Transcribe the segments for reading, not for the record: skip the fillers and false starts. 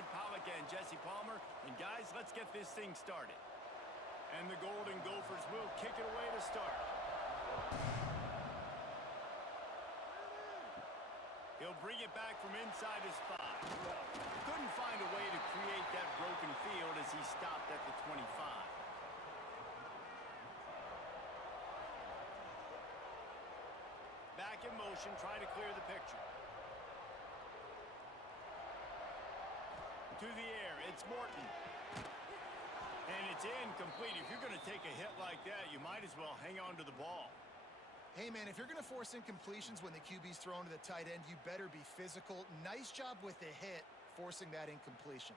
David Pollack and Jesse Palmer. And guys, let's get this thing started. And the Golden Gophers will kick it away to start. He'll bring it back from inside his 5. Couldn't find a way to create that broken field as he stopped at the 25. Back in motion, trying to clear the picture. To the air, it's Morton. And it's incomplete. If you're going to take a hit like that, you might as well hang on to the ball. Hey, man, if you're going to force incompletions when the QB's thrown to the tight end, you better be physical. Nice job with the hit, forcing that incompletion.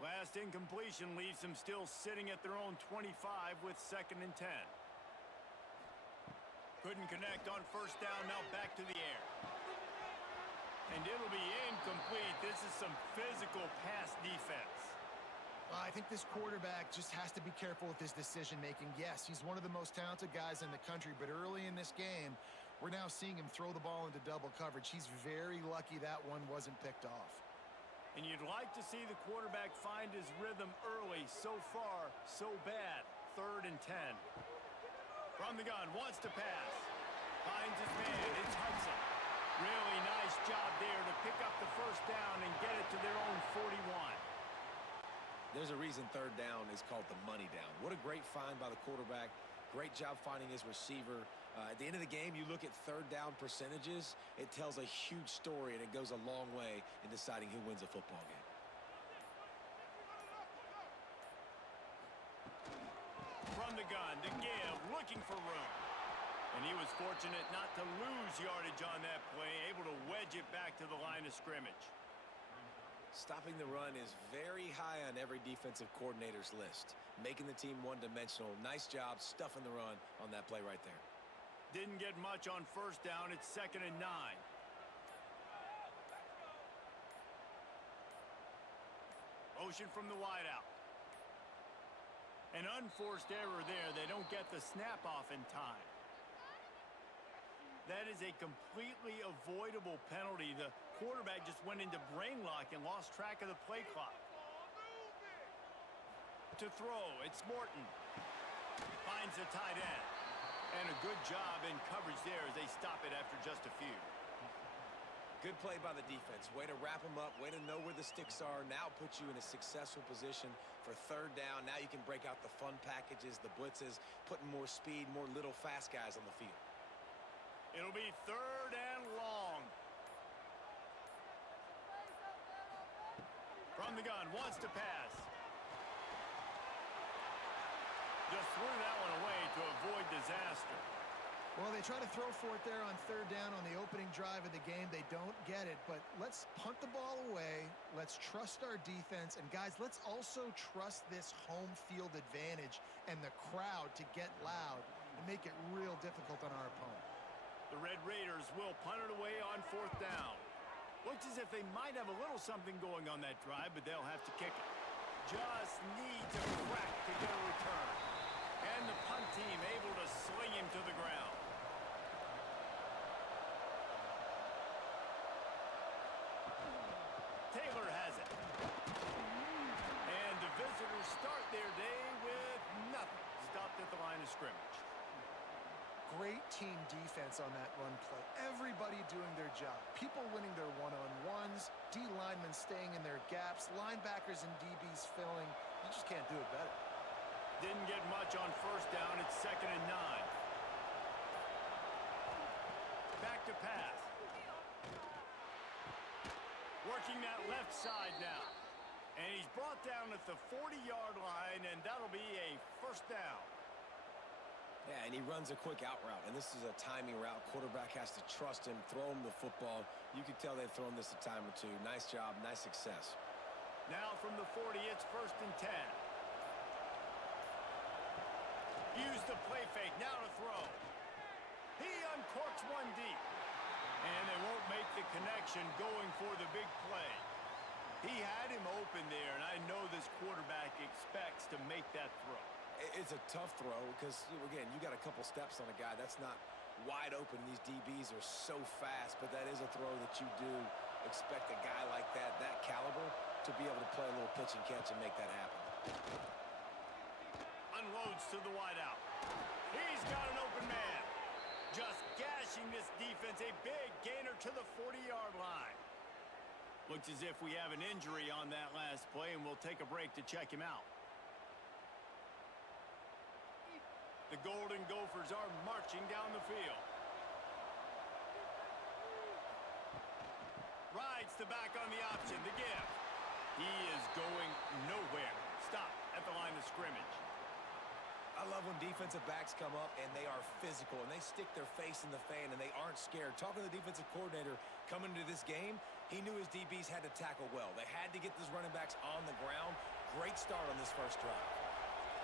Last incompletion leaves them still sitting at their own 25 with 2nd and 10. Couldn't connect on first down, now back to the air. And it'll be incomplete. This is some physical pass defense. I think this quarterback just has to be careful with his decision-making. Yes, he's one of the most talented guys in the country, but early in this game, we're now seeing him throw the ball into double coverage. He's very lucky that one wasn't picked off. And you'd like to see the quarterback find his rhythm early. So far, so bad. 3rd and 10. From the gun, wants to pass. Finds his man, it's Hudson. Really nice job there to pick up the first down and get it to their own 41. There's a reason 3rd down is called the money down. What a great find by the quarterback. Great job finding his receiver. At the end of the game, you look at 3rd down percentages. It tells a huge story, and it goes a long way in deciding who wins a football game. From the gun to give, looking for room. And he was fortunate not to lose yardage on that play, able to wedge it back to the line of scrimmage. Stopping the run is very high on every defensive coordinator's list. Making the team one-dimensional. Nice job stuffing the run on that play right there. Didn't get much on first down. It's 2nd and 9. Motion from the wideout. An unforced error there. They don't get the snap off in time. That is a completely avoidable penalty. The quarterback just went into brain lock and lost track of the play clock. To throw, it's Morton. Finds the tight end. And a good job in coverage there as they stop it after just a few. Good play by the defense. Way to wrap them up. Way to know where the sticks are. Now put you in a successful position for 3rd down. Now you can break out the fun packages, the blitzes, putting more speed, more little fast guys on the field. It'll be 3rd and long. From the gun, wants to pass. Just threw that one away to avoid disaster. Well, they try to throw for it there on 3rd down on the opening drive of the game. They don't get it, but let's punt the ball away. Let's trust our defense. And, guys, let's also trust this home field advantage and the crowd to get loud and make it real difficult on our opponent. The Red Raiders will punt it away on 4th down. Looks as if they might have a little something going on that drive, but they'll have to kick it. Just needs a crack to get a return. And the punt team able to sling him to the ground. Taylor has it. And the visitors start their day with nothing. Stopped at the line of scrimmage. Great team defense on that run play. Everybody doing their job. People winning their one-on-ones, D linemen staying in their gaps, linebackers and DBs filling. You just can't do it better. Didn't get much on first down. It's 2nd and 9. Back to pass. Working that left side now. And he's brought down at the 40-yard line, and that'll be a 1st down. Yeah, and he runs a quick out route, and this is a timing route. Quarterback has to trust him, throw him the football. You can tell they've thrown this a time or two. Nice job, nice success. Now from the 40, it's 1st and 10. Use the play fake, now to throw. He uncorks one deep. And they won't make the connection going for the big play. He had him open there, and I know this quarterback expects to make that throw. It's a tough throw because, again, you got a couple steps on a guy. That's not wide open. These DBs are so fast, but that is a throw that you do expect a guy like that caliber, to be able to play a little pitch and catch and make that happen. Unloads to the wideout. He's got an open man. Just gashing this defense. A big gainer to the 40-yard line. Looks as if we have an injury on that last play, and we'll take a break to check him out. The Golden Gophers are marching down the field. Rides the back on the option, the give. He is going nowhere. Stop at the line of scrimmage. I love when defensive backs come up and they are physical and they stick their face in the fan and they aren't scared. Talking to the defensive coordinator coming into this game, he knew his DBs had to tackle well. They had to get those running backs on the ground. Great start on this first drive.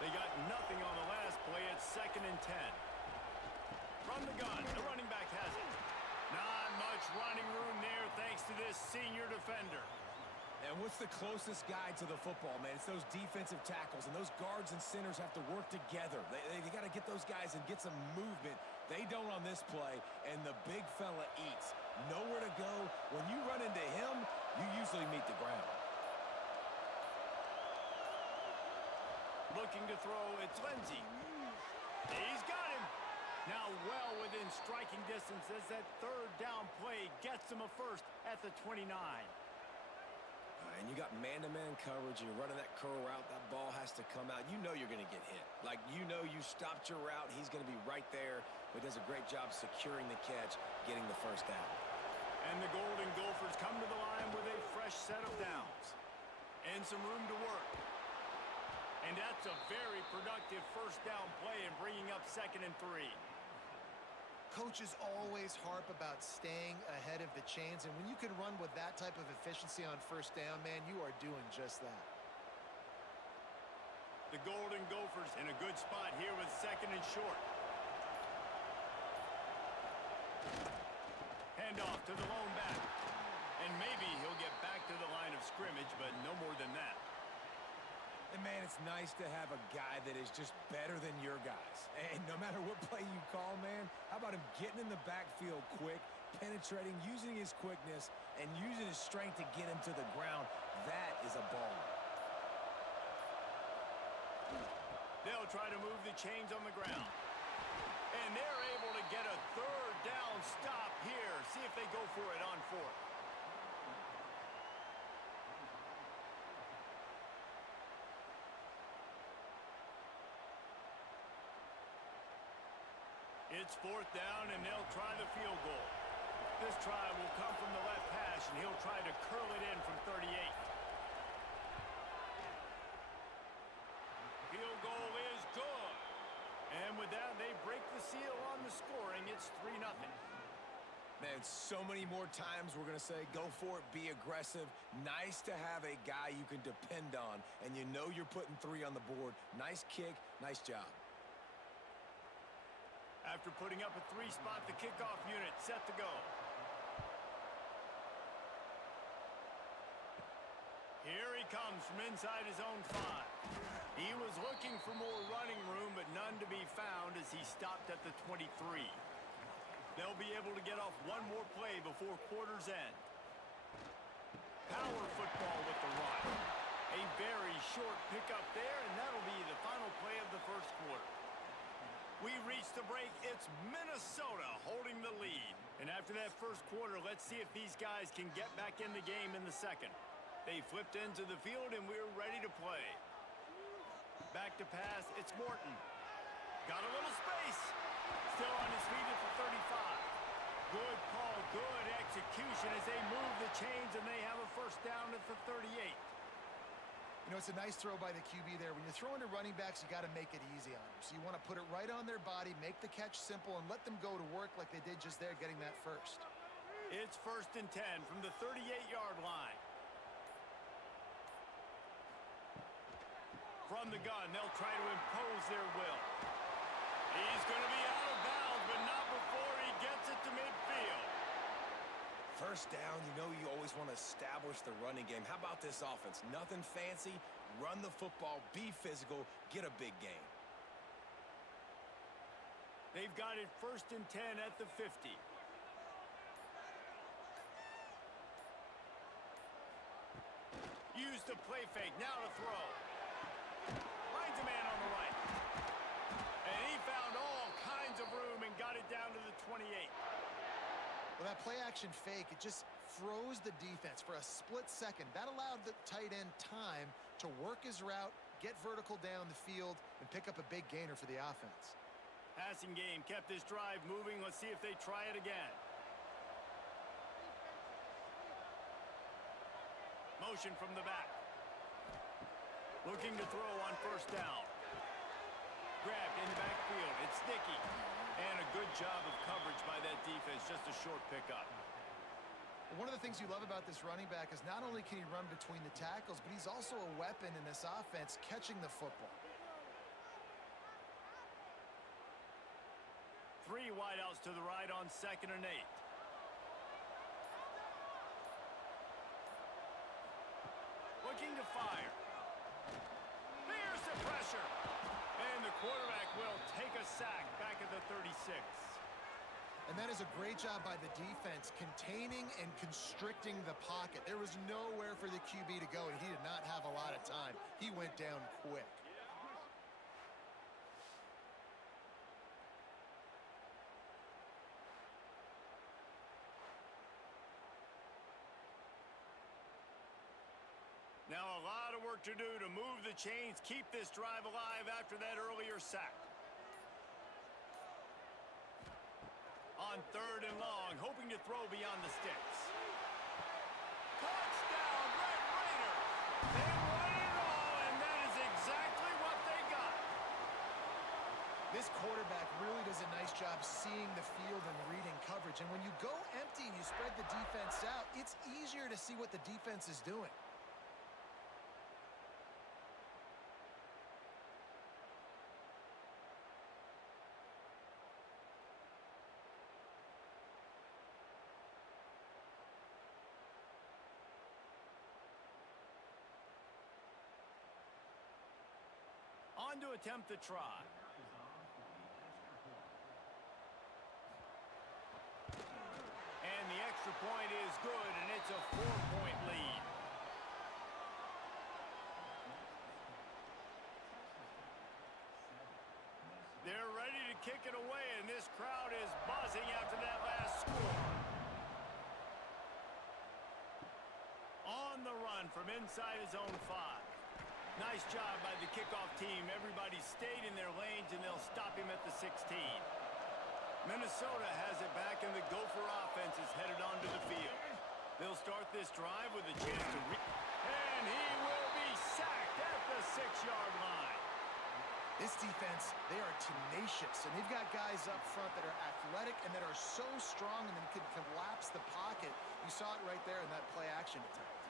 They got nothing on the last play. It's 2nd and 10. From the gun, the running back has it. Not much running room there thanks to this senior defender. And what's the closest guy to the football, man? It's those defensive tackles, and those guards and centers have to work together. They got to get those guys and get some movement. They don't on this play, and the big fella eats. Nowhere to go. When you run into him, you usually meet the ground. Looking to throw, it's Lindsey. He's got him. Now well within striking distance as that 3rd down play gets him a first at the 29. And you got man-to-man coverage, and you're running that curl route, that ball has to come out. You know you're going to get hit. Like, you know you stopped your route, he's going to be right there, but does a great job securing the catch, getting the first down. And the Golden Gophers come to the line with a fresh set of downs. And some room to work. And that's a very productive first down play and bringing up 2nd and 3. Coaches always harp about staying ahead of the chains, and when you can run with that type of efficiency on first down, man, you are doing just that. The Golden Gophers in a good spot here with 2nd and short. Handoff to the lone back. And maybe he'll get back to the line of scrimmage, but no more than that. And, man, it's nice to have a guy that is just better than your guys. And no matter what play you call, man, how about him getting in the backfield quick, penetrating, using his quickness, and using his strength to get him to the ground? That is a baller. They'll try to move the chains on the ground. And they're able to get a 3rd down stop here. See if they go for it on 4th. It's 4th down, and they'll try the field goal. This try will come from the left hash, and he'll try to curl it in from 38. Field goal is good. And with that, they break the seal on the scoring. It's 3-0. Man, so many more times we're going to say, go for it, be aggressive. Nice to have a guy you can depend on, and you know you're putting 3 on the board. Nice kick, nice job. After putting up a 3-spot, the kickoff unit set to go. Here he comes from inside his own 5. He was looking for more running room, but none to be found as he stopped at the 23. They'll be able to get off one more play before quarter's end. Power football with the run. A very short pickup there, and that'll be the final play of the first quarter. We reach the break. It's Minnesota holding the lead. And after that first quarter, let's see if these guys can get back in the game in the second. They flipped into the field, and we're ready to play. Back to pass. It's Morton. Got a little space. Still on his feet at the 35. Good call, good execution as they move the chains, and they have a first down at the 38. You know, it's a nice throw by the QB there. When you're throwing to running backs, you got to make it easy on them. So you want to put it right on their body, make the catch simple, and let them go to work like they did just there, getting that first. It's 1st and 10 from the 38-yard line. From the gun, they'll try to impose their will. He's going to be out of bounds, but not before he gets it to midfield. First down, you know you always want to establish the running game. How about this offense? Nothing fancy. Run the football, be physical, get a big gain. They've got it 1st and 10 at the 50. a play fake. Now to throw. Finds a man on the right. And he found all kinds of room and got it down to the 28. Well, that play-action fake, it just froze the defense for a split second. That allowed the tight end time to work his route, get vertical down the field, and pick up a big gainer for the offense. Passing game kept this drive moving. Let's see if they try it again. Motion from the back. Looking to throw on first down. Grabbed in the backfield. It's sticky. And a good job of coverage by that defense. Just a short pickup. One of the things you love about this running back is not only can he run between the tackles, but he's also a weapon in this offense catching the football. 3 wideouts to the right on 2nd and 8. Looking to fire. Here's the pressure. And the quarterback will take a sack back at the 36. And that is a great job by the defense, containing and constricting the pocket. There was nowhere for the QB to go, and he did not have a lot of time. He went down quick. Now a lot of work to do to move the chains, keep this drive alive after that earlier sack. On 3rd and long, hoping to throw beyond the sticks. Touchdown, Red Raiders! They won it all, and that is exactly what they got. This quarterback really does a nice job seeing the field and reading coverage. And when you go empty and you spread the defense out, it's easier to see what the defense is doing. On to attempt the try. And the extra point is good, and it's a 4-point lead. They're ready to kick it away, and this crowd is buzzing after that last score. On the run from inside his own 5. Nice job by the kickoff team. Everybody stayed in their lanes, and they'll stop him at the 16. Minnesota has it back, and the Gopher offense is headed onto the field. They'll start this drive with a chance to and he will be sacked at the 6-yard line. This defense, they are tenacious, and they've got guys up front that are athletic and that are so strong and then can collapse the pocket. You saw it right there in that play-action attempt.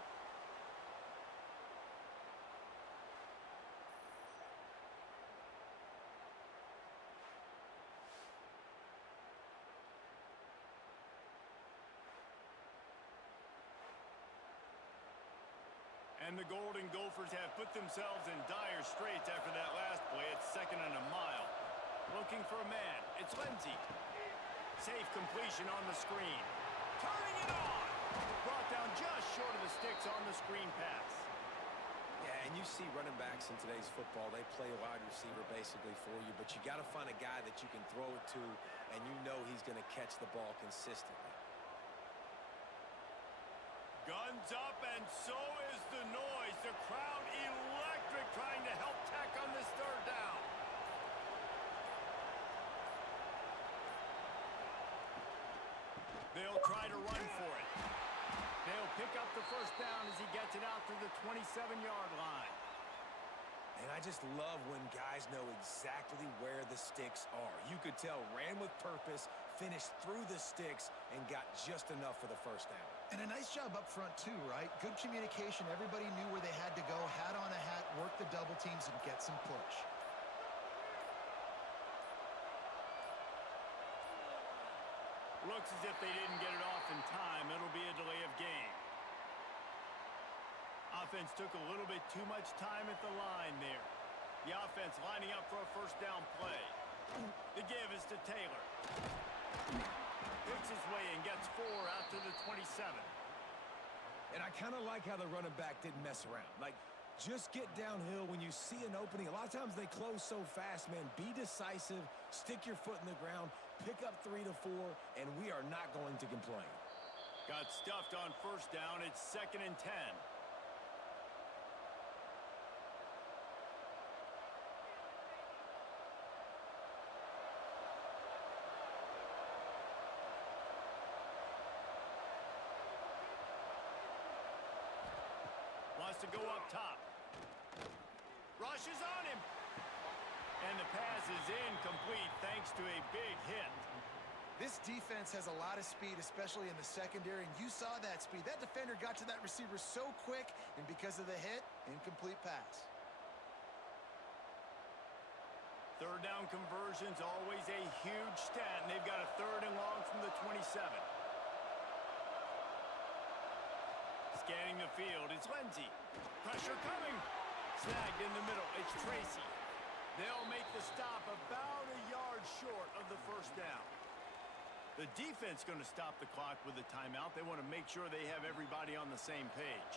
And the Golden Gophers have put themselves in dire straits after that last play. It's 2nd and a mile. Looking for a man. It's Lindsey. Safe completion on the screen. Turning it on. Brought down just short of the sticks on the screen pass. Yeah, and you see running backs in today's football, they play a wide receiver basically for you, but you got to find a guy that you can throw it to, and you know he's going to catch the ball consistently. Guns up, and so is the noise. The crowd electric, trying to help Tech on this 3rd down. They'll try to run for it. They'll pick up the 1st down as he gets it out to the 27-yard line. And I just love when guys know exactly where the sticks are. You could tell, ran with purpose, finished through the sticks, and got just enough for the 1st down. And a nice job up front too, right? Good communication. Everybody knew where they had to go, hat on a hat, work the double teams, and get some push. Looks as if they didn't get it off in time. It'll be a delay of game. Offense took a little bit too much time at the line there. The offense lining up for a 1st down play. The give is to Taylor. Picks his way and gets 4 out to the 27. And I kind of like how the running back didn't mess around. Like, just get downhill when you see an opening. A lot of times they close so fast, man. Be decisive, stick your foot in the ground, pick up 3 to 4, and we are not going to complain. Got stuffed on first down. It's 2nd and 10. Wants to go up top. Rushes on him. And the pass is incomplete thanks to a big hit. This defense has a lot of speed, especially in the secondary, and you saw that speed. That defender got to that receiver so quick, and because of the hit, incomplete pass. Third down conversion's always a huge stat, and they've got a 3rd and long from the 27. Scanning the field, it's Lindsey. Pressure coming. Snagged in the middle, it's Tracy. They'll make the stop about a yard short of the first down. The defense going to stop the clock with a timeout. They want to make sure they have everybody on the same page.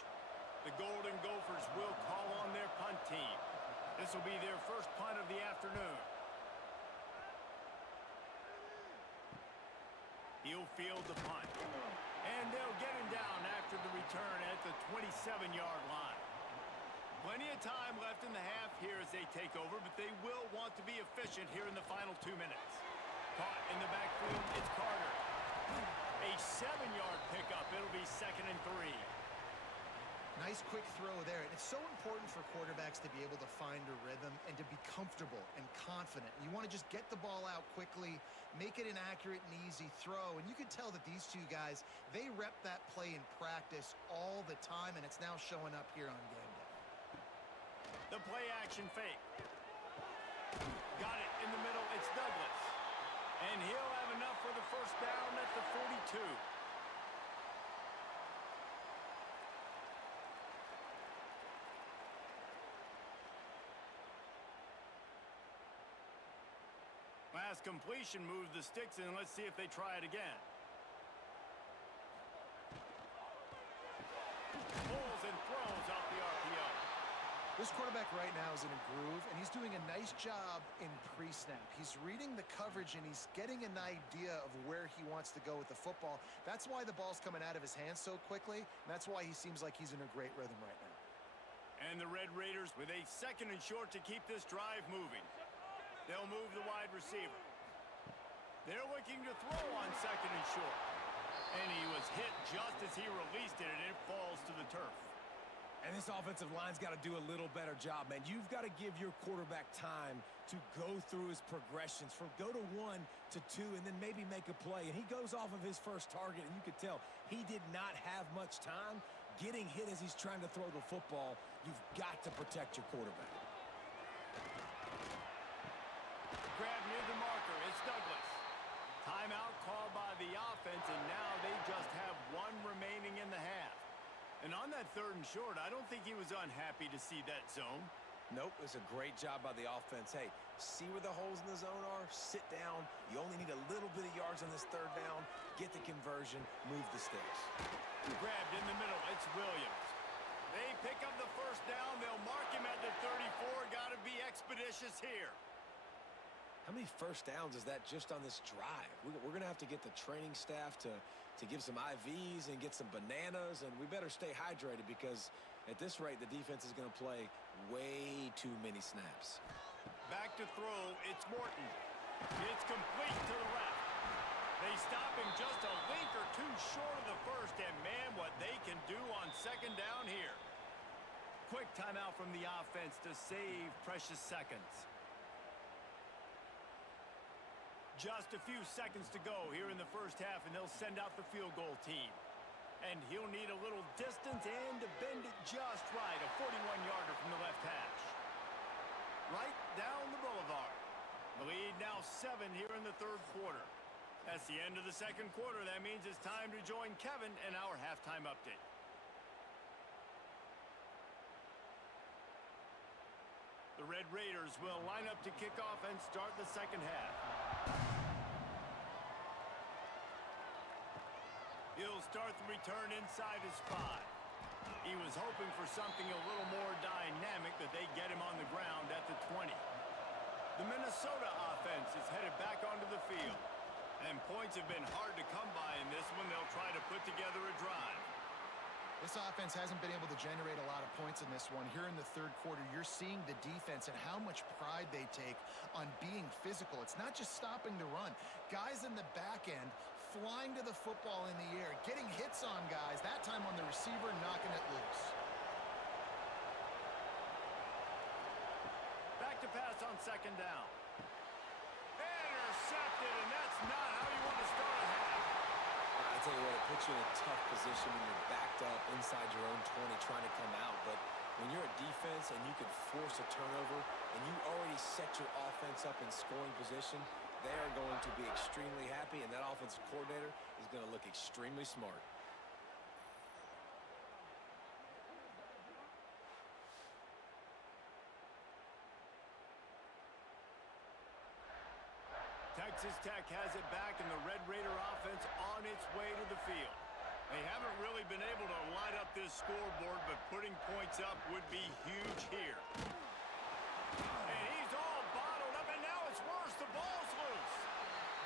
The Golden Gophers will call on their punt team. This will be their first punt of the afternoon. He'll field the punt. And they'll get him down after the return at the 27-yard line. Plenty of time left in the half here as they take over, but they will want to be efficient here in the final 2 minutes. Caught in the backfield, it's Carter. A 7-yard pickup. It'll be 2nd and 3. Nice quick throw there. And it's so important for quarterbacks to be able to find a rhythm and to be comfortable and confident. You want to just get the ball out quickly, make it an accurate and easy throw. And you can tell that these two guys, they rep that play in practice all the time, and it's now showing up here on game day. The play action fake. Got it in the middle. It's Douglas. And he'll have enough for the first down at the 42. Last completion moved the sticks in. Let's see if they try it again. Pulls and throws off the RPO. This quarterback right now is in a groove, and he's doing a nice job in pre-snap. He's reading the coverage, and he's getting an idea of where he wants to go with the football. That's why the ball's coming out of his hands so quickly, and that's why he seems like he's in a great rhythm right now. And the Red Raiders with a 2nd and short to keep this drive moving. They'll move the wide receiver. They're looking to throw on 2nd and short. And he was hit just as he released it, and it falls to the turf. And this offensive line's got to do a little better job, man. You've got to give your quarterback time to go through his progressions from go to 1 to 2 and then maybe make a play. And he goes off of his first target, and you could tell he did not have much time getting hit as he's trying to throw the football. You've got to protect your quarterback. Grab near the marker. It's Douglas. Timeout called by the offense, and now they just have 1 remaining in the half. And on that 3rd and short, I don't think he was unhappy to see that zone. Nope, it's a great job by the offense. Hey, see where the holes in the zone are, sit down. You only need a little bit of yards on this 3rd down. Get the conversion, move the sticks. Grabbed in the middle, it's Williams. They pick up the first down. They'll mark him at the 34. Got to be expeditious here. How many first downs is that just on this drive? We're going to have to get the training staff to give some IVs and get some bananas, and we better stay hydrated because at this rate, the defense is going to play way too many snaps. Back to throw, it's Morton. It's complete to the left. They stop him just a link or two short of the first, and man, what they can do on 2nd down here. Quick timeout from the offense to save precious seconds. Just a few seconds to go here in the first half, and they'll send out the field goal team. And he'll need a little distance and to bend it just right. A 41-yarder from the left hash. Right down the boulevard. The lead now 7 here in the 3rd quarter. That's the end of the 2nd quarter. That means it's time to join Kevin in our halftime update. The Red Raiders will line up to kick off and start the 2nd half. He'll start the return inside his 5. he was hoping for something a little more dynamic, that they get him on the ground at the 20. The Minnesota offense is headed back onto the field. And points have been hard to come by in this one. They'll try to put together a drive. This offense hasn't been able to generate a lot of points in this one. Here in the third quarter, you're seeing the defense and how much pride they take on being physical. It's not just stopping the run. Guys in the back end flying to the football in the air, getting hits on guys, that time on the receiver, knocking it loose. Back to pass on second down. Intercepted, and that's not how you want to start a half. I tell you what, it puts you in a tough position when you're backed up inside your own 20 trying to come out. But when you're a defense and you can force a turnover and you already set your offense up in scoring position, they are going to be extremely happy, and that offensive coordinator is going to look extremely smart. Texas Tech has it back, and the Red Raider offense on its way to the field. They haven't really been able to light up this scoreboard, but putting points up would be huge here. And he's all bottled up, and now it's worse. The ball's loose.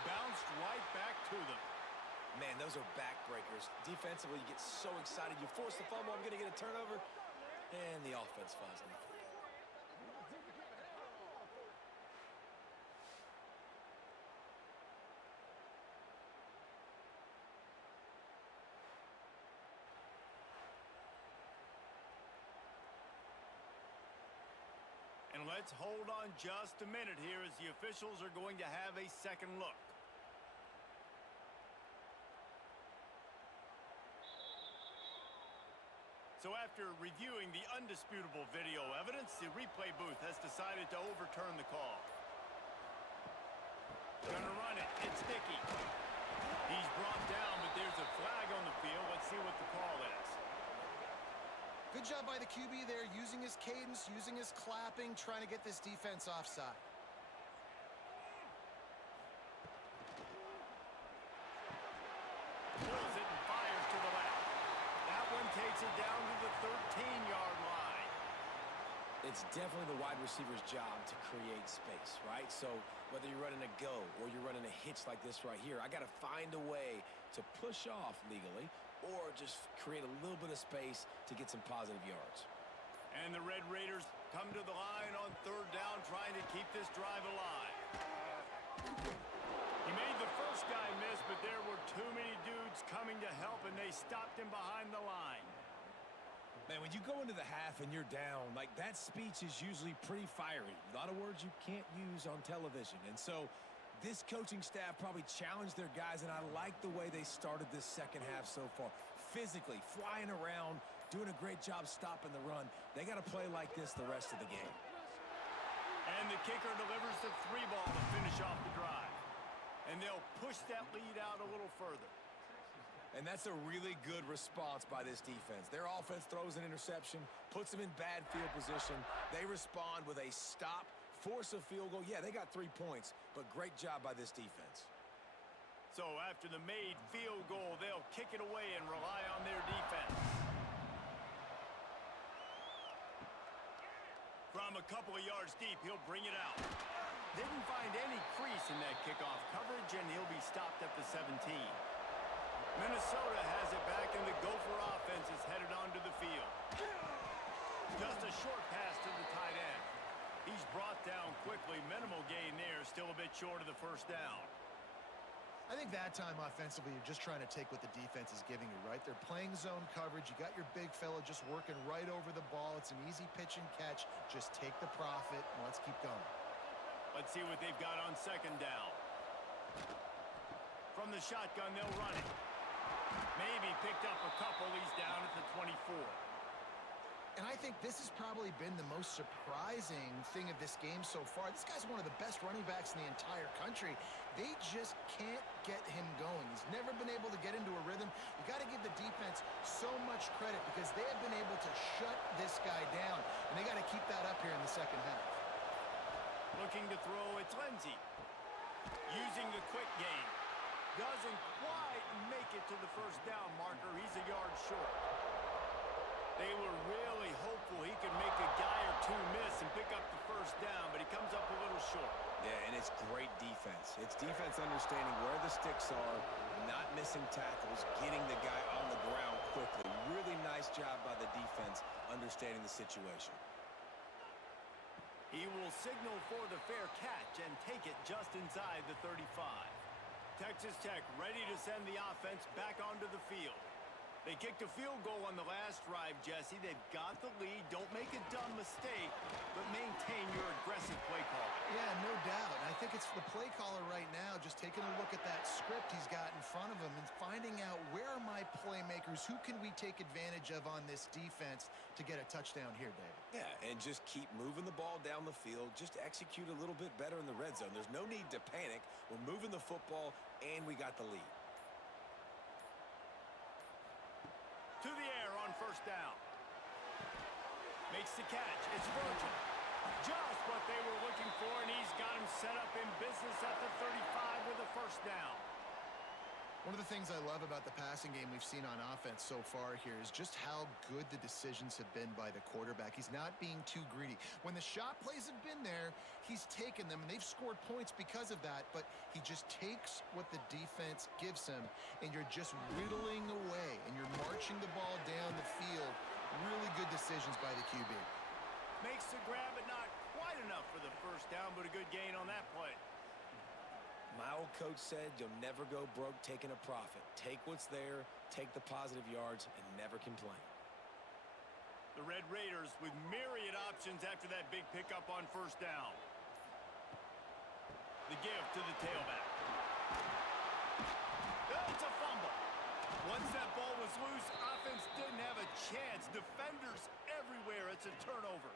Bounced right back to them. Man, those are backbreakers. Defensively, you get so excited. You force the fumble, I'm going to get a turnover, and the offense falls in. And let's hold on just a minute here as the officials are going to have a second look. So after reviewing the undisputable video evidence, the replay booth has decided to overturn the call. Gonna run it. It's Dickey. He's brought down, but there's a flag on the field. Let's see what the call is. Good job by the QB there, using his cadence, using his clapping, trying to get this defense offside. Pulls it and fires to the left. That one takes it down to the 13-yard line. It's definitely the wide receiver's job to create space, right? So whether you're running a go or you're running a hitch like this right here, I got to find a way to push off legally or just create a little bit of space to get some positive yards. And the Red Raiders come to the line on third down, trying to keep this drive alive. He made the first guy miss, but there were too many dudes coming to help, and they stopped him behind the line. Man, when you go into the half and you're down, like, that speech is usually pretty fiery. A lot of words you can't use on television. And so this coaching staff probably challenged their guys, and I like the way they started this second half so far. Physically, flying around, doing a great job stopping the run. They got to play like this the rest of the game. And the kicker delivers the 3-ball to finish off the drive. And they'll push that lead out a little further. And that's a really good response by this defense. Their offense throws an interception, puts them in bad field position. They respond with a stop, force a field goal. Yeah, they got 3 points, but great job by this defense. So after the made field goal, they'll kick it away and rely on their defense. From a couple of yards deep, he'll bring it out. Didn't find any crease in that kickoff coverage, and he'll be stopped at the 17. Minnesota has it back, and the Gopher offense is headed onto the field. Just a short pass to the tight end. He's brought down quickly. Minimal gain there, still a bit short of the first down. I think that time offensively, you're just trying to take what the defense is giving you, right? They're playing zone coverage. You got your big fella just working right over the ball. It's an easy pitch and catch. Just take the profit, and let's keep going. Let's see what they've got on second down. From the shotgun, they'll run it. Maybe picked up a couple. He's down at the 24. And I think this has probably been the most surprising thing of this game so far. This guy's one of the best running backs in the entire country. They just can't get him going. He's never been able to get into a rhythm. You got to give the defense so much credit because they have been able to shut this guy down. And they got to keep that up here in the second half. Looking to throw, it's Lindsey. Using the quick game. Doesn't quite make it to the first down marker. He's a yard short. They will up the first down, but he comes up a little short. Yeah, and it's great defense. It's defense understanding where the sticks are, not missing tackles, getting the guy on the ground quickly. Really nice job by the defense understanding the situation. He will signal for the fair catch and take it just inside the 35. Texas Tech ready to send the offense back onto the field. They kicked a field goal on the last drive, Jesse. They've got the lead. Don't make a dumb mistake, but maintain your aggressive play call. Yeah, no doubt. And I think it's the play caller right now just taking a look at that script he's got in front of him and finding out where are my playmakers, who can we take advantage of on this defense to get a touchdown here, David. Yeah, and just keep moving the ball down the field. Just execute a little bit better in the red zone. There's no need to panic. We're moving the football, and we got the lead. To the air on first down. Makes the catch. It's Virgil. Just what they were looking for, and he's got him set up in business at the 35 with a first down. One of the things I love about the passing game we've seen on offense so far here is just how good the decisions have been by the quarterback. He's not being too greedy. When the shot plays have been there, he's taken them, and they've scored points because of that, but he just takes what the defense gives him, and you're just whittling away, and you're marching the ball down the field. Really good decisions by the QB. Makes the grab, but not quite enough for the first down, but a good gain on that play. My old coach said you'll never go broke taking a profit. Take what's there, take the positive yards, and never complain. The Red Raiders with myriad options after that big pickup on first down. The give to the tailback. It's a fumble. Once that ball was loose, offense didn't have a chance. Defenders everywhere. It's a turnover.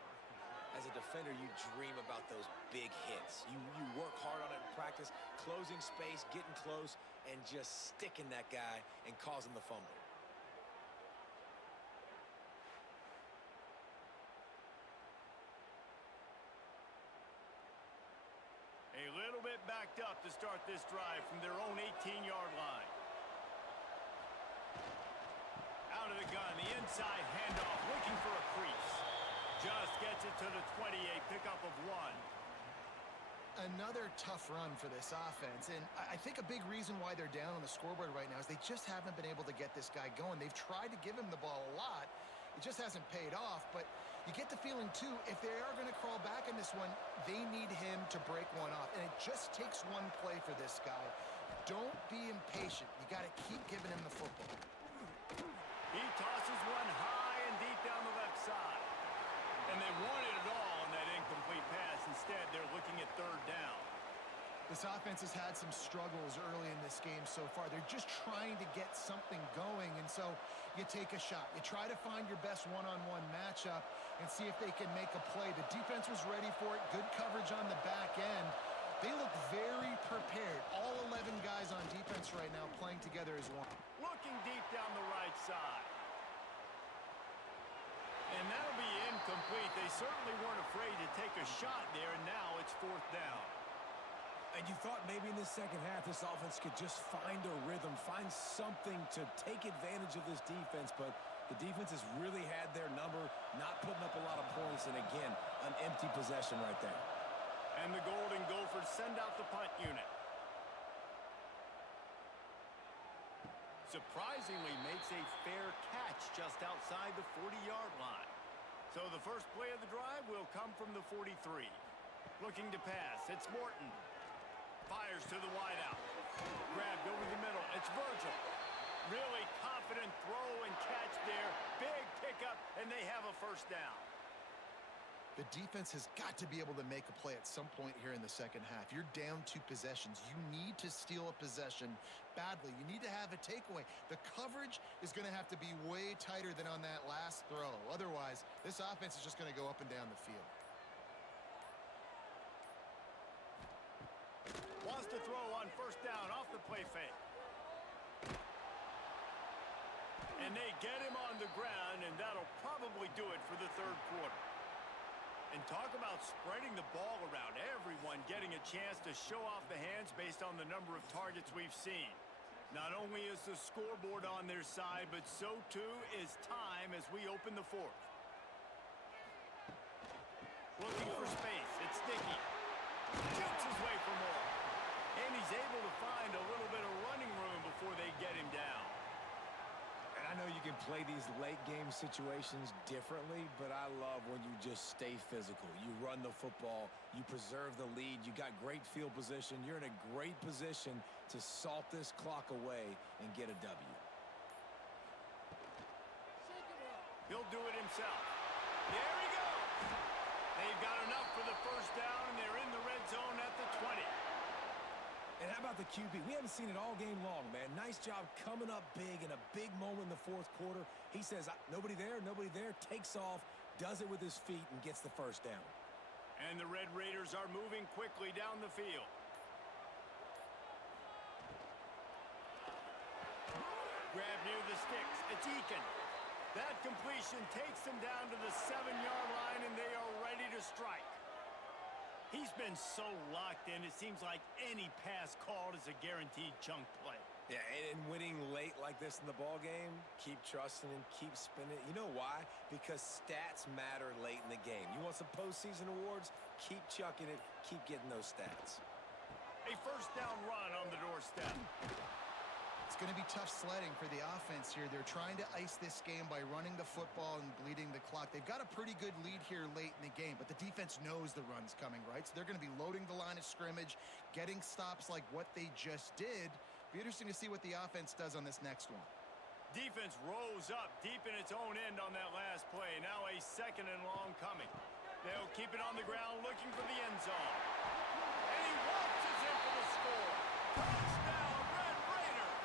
As a defender, you dream about those big hits. You work hard on it in practice, closing space, getting close, and just sticking that guy and causing the fumble. A little bit backed up to start this drive from their own 18-yard line. Out of the gun, the inside handoff, looking for a crease. Just gets it to the 28, pickup of 1. Another tough run for this offense, and I think a big reason why they're down on the scoreboard right now is they just haven't been able to get this guy going. They've tried to give him the ball a lot. It just hasn't paid off, but you get the feeling, too, if they are going to crawl back in this one, they need him to break one off, and it just takes one play for this guy. Don't be impatient. You got to keep giving him the football. He tosses one high and deep down the left side. And they wanted it all on that incomplete pass. Instead, they're looking at third down. This offense has had some struggles early in this game so far. They're just trying to get something going, and so you take a shot. You try to find your best one-on-one matchup and see if they can make a play. The defense was ready for it. Good coverage on the back end. They look very prepared. All 11 guys on defense right now playing together as one. Looking deep down the right side. And that'll be incomplete. They certainly weren't afraid to take a shot there, and now it's fourth down. And you thought maybe in the second half this offense could just find a rhythm, find something to take advantage of this defense, but the defense has really had their number, not putting up a lot of points, and again, an empty possession right there. And the Golden Gophers send out the punt unit. Surprisingly makes a fair catch just outside the 40-yard line. So the first play of the drive will come from the 43. Looking to pass, it's Morton. Fires to the wideout. Grabbed over the middle, it's Virgil. Really confident throw and catch there. Big pickup, and they have a first down. The defense has got to be able to make a play at some point here in the second half. You're down 2 possessions. You need to steal a possession badly. You need to have a takeaway. The coverage is going to have to be way tighter than on that last throw. Otherwise, this offense is just going to go up and down the field. Wants to throw on first down off the play fake. And they get him on the ground, and that'll probably do it for the third quarter. And talk about spreading the ball around. Everyone getting a chance to show off the hands based on the number of targets we've seen. Not only is the scoreboard on their side, but so too is time as we open the fourth. Looking for space. It's sticky. Shoots his way for more. And he's able to find a little bit of running room before they get him down. And I know you can play these late game situations differently, but I love when you just stay physical. You run the football, you preserve the lead, you got great field position, you're in a great position to salt this clock away and get a W. He'll do it himself. There he goes. They've got enough for the first down, and they're in the red zone at the 20. And how about the QB? We haven't seen it all game long, man. Nice job coming up big in a big moment in the fourth quarter. He says, nobody there, takes off, does it with his feet, and gets the first down. And the Red Raiders are moving quickly down the field. Grab near the sticks. It's Eakin. That completion takes them down to the 7-yard line, and they are ready to strike. He's been so locked in, it seems like any pass called is a guaranteed chunk play. Yeah, and winning late like this in the ball game, keep trusting him, keep spinning. You know why? Because stats matter late in the game. You want some postseason awards? Keep chucking it, keep getting those stats. A first down run on the doorstep. It's going to be tough sledding for the offense here. They're trying to ice this game by running the football and bleeding the clock. They've got a pretty good lead here late in the game, but the defense knows the run's coming, right? So they're going to be loading the line of scrimmage, getting stops like what they just did. Be interesting to see what the offense does on this next one. Defense rose up deep in its own end on that last play. Now a second and long coming. They'll keep it on the ground looking for the end zone. And he waltzes in for the score. Touchdown, Red Raiders!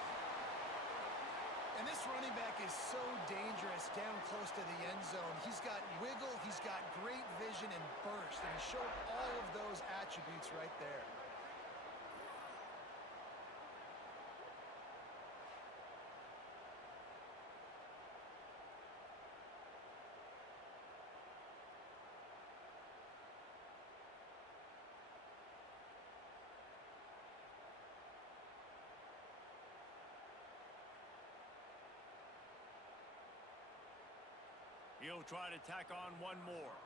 And this running back is so dangerous down close to the end zone. He's got wiggle, he's got great vision and burst, and he showed all of those attributes right there. He'll try to tack on one more.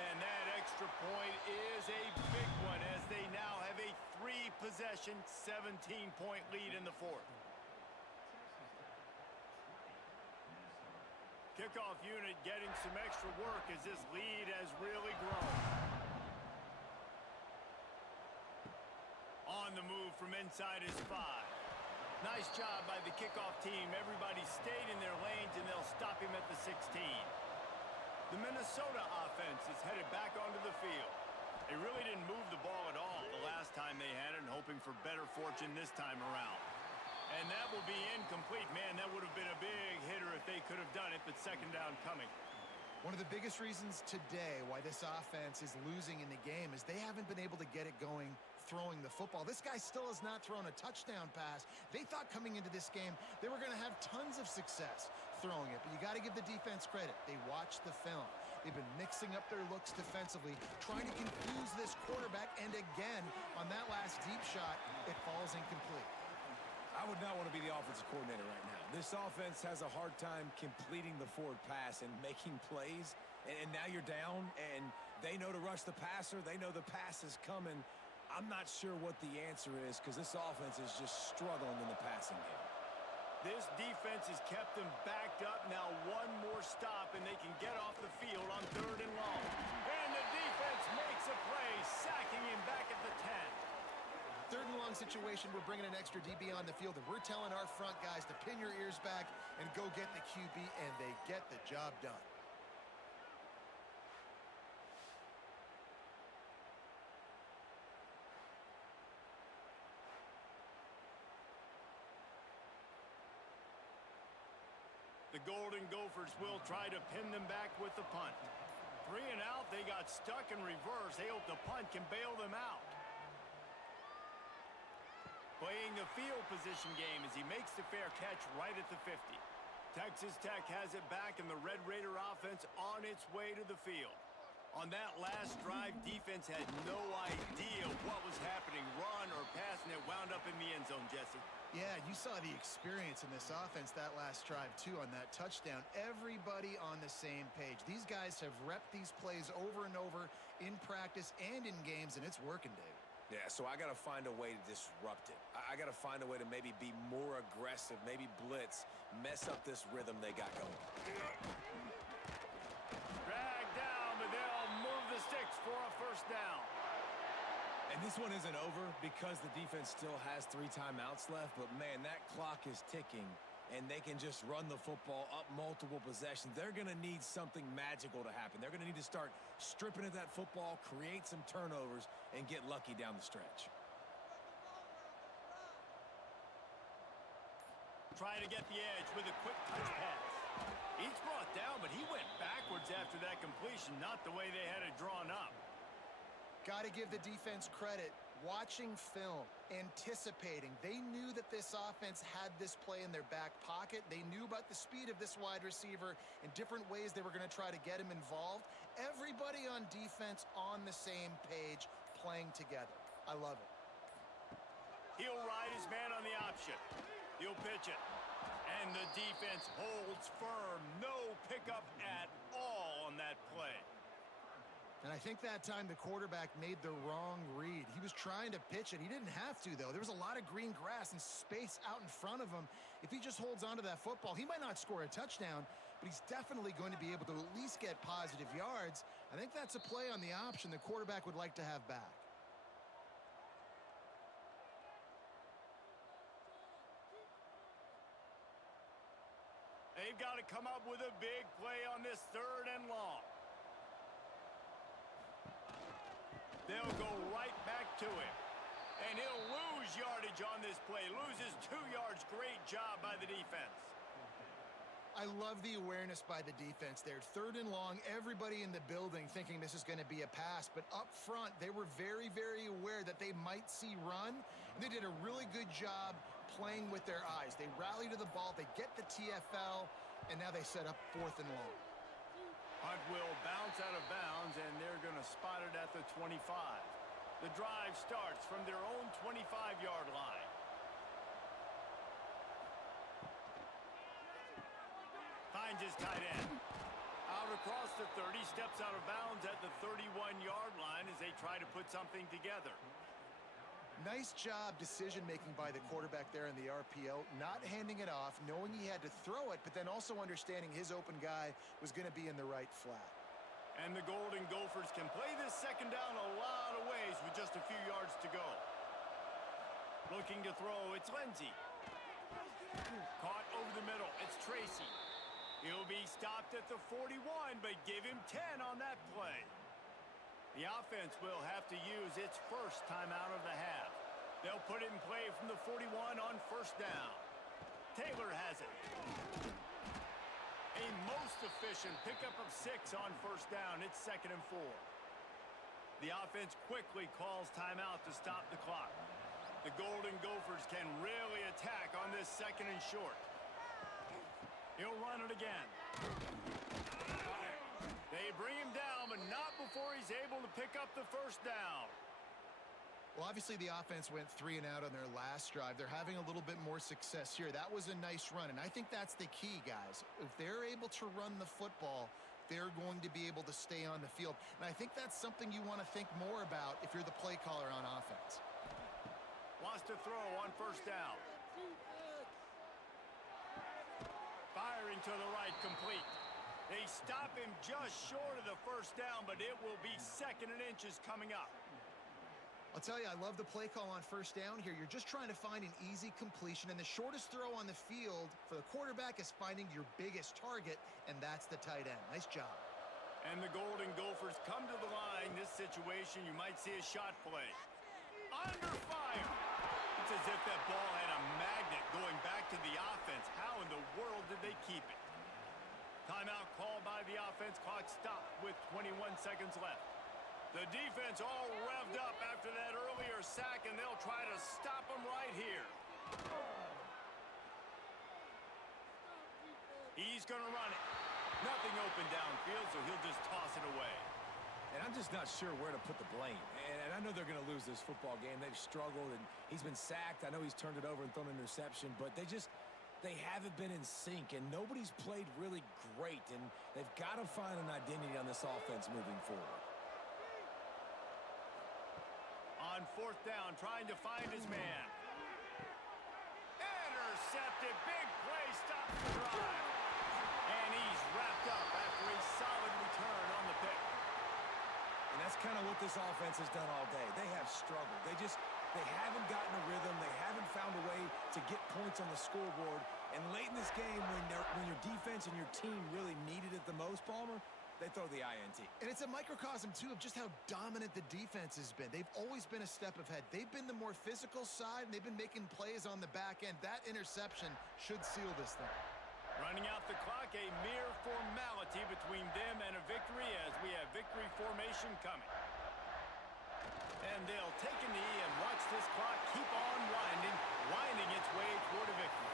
And that extra point is a big one as they now have a 3-possession, 17-point lead in the fourth. Kickoff unit getting some extra work as this lead has really grown. On the move from inside his 5. Nice job by the kickoff team. Everybody stayed in their lanes, and they'll stop him at the 16. The Minnesota offense is headed back onto the field. They really didn't move the ball at all the last time they had it, hoping for better fortune this time around. And that will be incomplete. Man, that would have been a big hitter if they could have done it, but second down coming. One of the biggest reasons today why this offense is losing in the game is they haven't been able to get it going throwing the football. This guy still has not thrown a touchdown pass. They thought coming into this game they were going to have tons of success throwing it, but you got to give the defense credit. They watched the film. They've been mixing up their looks defensively, trying to confuse this quarterback, and again, on that last deep shot, it falls incomplete. I would not want to be the offensive coordinator right now. This offense has a hard time completing the forward pass and making plays, and now you're down, and they know to rush the passer. They know the pass is coming. I'm not sure what the answer is because this offense is just struggling in the passing game. This defense has kept them backed up. Now one more stop, and they can get off the field on 3rd and long. And the defense makes a play, sacking him back at the 10. 3rd and long situation, we're bringing an extra DB on the field, and we're telling our front guys to pin your ears back and go get the QB, and they get the job done. The Golden Gophers will try to pin them back with the punt. 3 and out, they got stuck in reverse. They hope the punt can bail them out. Playing the field position game as he makes the fair catch right at the 50. Texas Tech has it back, and the Red Raider offense on its way to the field. On that last drive, defense had no idea what was happening. Run or pass, and it wound up in the end zone, Jesse. Yeah, you saw the experience in this offense that last drive, too, on that touchdown. Everybody on the same page. These guys have repped these plays over and over in practice and in games, and it's working, Dave. Yeah, so I got to find a way to disrupt it. I got to find a way to maybe be more aggressive, maybe blitz, mess up this rhythm they got going. Drag down, but they'll move the sticks for a first down. And this one isn't over because the defense still has 3 timeouts left, but man, that clock is ticking, and they can just run the football up multiple possessions. They're going to need something magical to happen. They're going to need to start stripping at that football, create some turnovers, and get lucky down the stretch. Trying to get the edge with a quick touch pass. He's brought down, but he went backwards after that completion, not the way they had it drawn up. Got to give the defense credit. Watching film, anticipating. They knew that this offense had this play in their back pocket. They knew about the speed of this wide receiver and different ways they were going to try to get him involved. Everybody on defense on the same page, playing together. I love it. He'll ride his man on the option. He'll pitch it. And the defense holds firm. No pickup at all on that play. And I think that time the quarterback made the wrong read. He was trying to pitch it. He didn't have to, though. There was a lot of green grass and space out in front of him. If he just holds onto that football, he might not score a touchdown, but he's definitely going to be able to at least get positive yards. I think that's a play on the option the quarterback would like to have back. They've got to come up with a big play on this 3rd and long. They'll go right back to him. And he'll lose yardage on this play. Loses 2 yards. Great job by the defense. I love the awareness by the defense there. 3rd and long, everybody in the building thinking this is going to be a pass. But up front, they were very, very aware that they might see run. And they did a really good job playing with their eyes. They rally to the ball. They get the TFL. And now they set up 4th and long. Hunt will bounce out of bounds, and they're going to spot it at the 25. The drive starts from their own 25-yard line. Finds his tight end. Out across the 30, steps out of bounds at the 31-yard line as they try to put something together. Nice job decision-making by the quarterback there in the RPO, not handing it off, knowing he had to throw it, but then also understanding his open guy was going to be in the right flat. And the Golden Gophers can play this 2nd down a lot of ways with just a few yards to go. Looking to throw, it's Lindsey. Caught over the middle, it's Tracy. He'll be stopped at the 41, but give him 10 on that play. The offense will have to use its first timeout of the half. They'll put it in play from the 41 on 1st down. Taylor has it. A most efficient pickup of 6 on 1st down. It's 2nd and 4. The offense quickly calls timeout to stop the clock. The Golden Gophers can really attack on this 2nd and short. He'll run it again. They bring him down, but not before he's able to pick up the 1st down. Well, obviously the offense went 3 and out on their last drive. They're having a little bit more success here. That was a nice run, and I think that's the key, guys. If they're able to run the football, they're going to be able to stay on the field. And I think that's something you want to think more about if you're the play caller on offense. Wants to throw on 1st down. Firing to the right, complete. They stop him just short of the 1st down, but it will be 2nd and inches coming up. I'll tell you, I love the play call on 1st down here. You're just trying to find an easy completion, and the shortest throw on the field for the quarterback is finding your biggest target, and that's the tight end. Nice job. And the Golden Gophers come to the line. This situation, you might see a shot play. Under fire. It's as if that ball had a magnet going back to the offense. How in the world did they keep it? Timeout called by the offense. Clock stopped with 21 seconds left. The defense all revved up after that earlier sack, and they'll try to stop him right here. He's going to run it. Nothing open downfield, so he'll just toss it away. And I'm just not sure where to put the blame. And I know they're going to lose this football game. They've struggled, and he's been sacked. I know he's turned it over and thrown an interception, but they haven't been in sync, and nobody's played really great, and they've got to find an identity on this offense moving forward. On fourth down, trying to find his man. Intercepted. Big play. Stops the drive. And he's wrapped up after a solid return on the pick. And that's kind of what this offense has done all day. They have struggled. They haven't gotten a rhythm. They haven't found a way to get points on the scoreboard. And late in this game, when your defense and your team really needed it the most, Palmer, they throw the INT. And it's a microcosm, too, of just how dominant the defense has been. They've always been a step ahead. They've been the more physical side, and they've been making plays on the back end. That interception should seal this thing. Running out the clock, a mere formality between them and a victory as we have victory formation coming. And they'll take a knee and watch this clock keep on winding its way toward a victory.